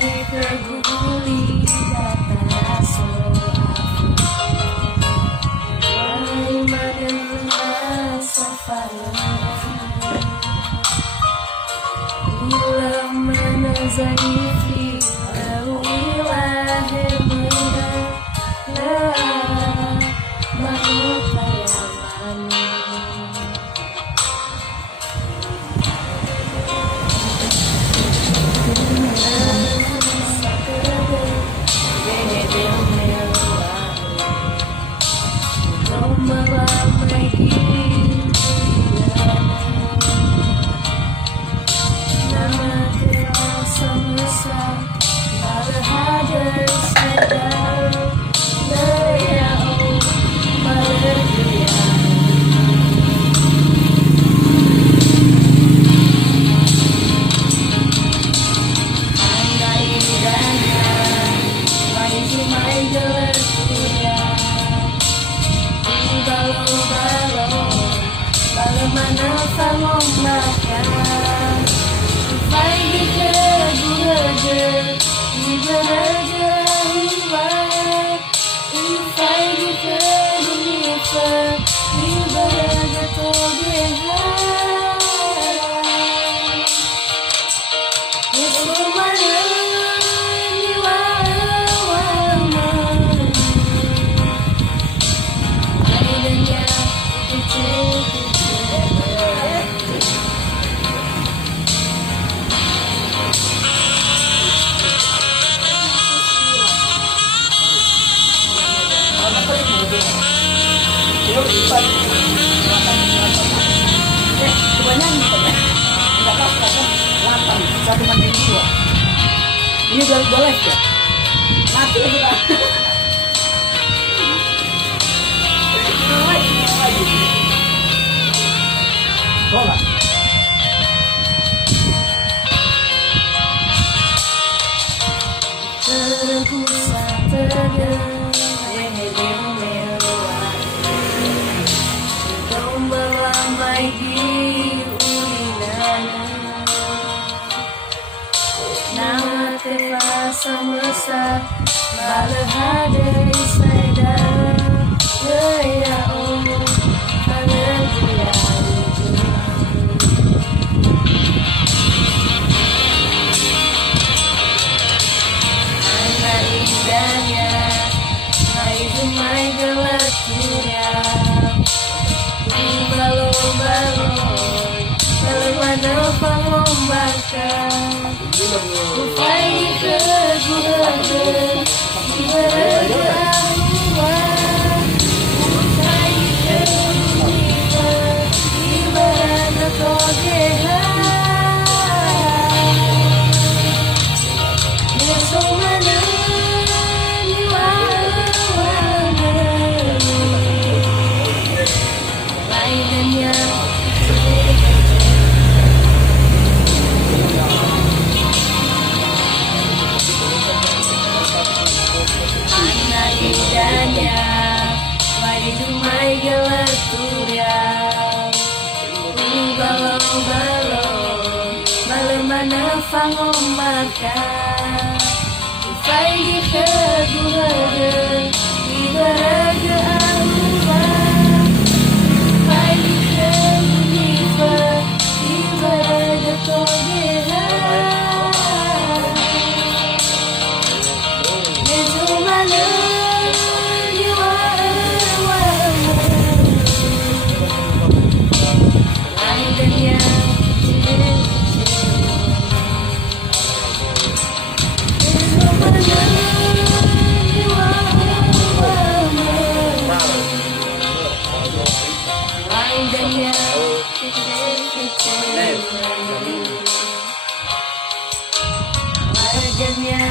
terguli data soal Maria Safari Bila mana zaifi Awilah hermana La Manuta Yamani Mana fangom makan Vai de guraja Ibaraja hiwat Vai de dunia Ibaraja togeha Yesus mana niwawama Aidanya kecil Satu banding dua. Ini udah live ya? Mati kita. Bola. Tergusah tergerak Nama terasa mesra Bala hadai sada Ya Allah Haleluya Anak indahnya Mai gemai gelap dunia Balong-balong Bagaimana pengombakan Ufai ke guraga Ibaraja hiwat Ufai ke dunia Ibaraja togeha Yesus mana niwawama Lainnya Mai gelar turiang Balong-balong Bagaimana fangom makan Ufai di keguraga Ibaraja aluan Ufai di kemunifa Ibaraja togeha Yesus mana Warganya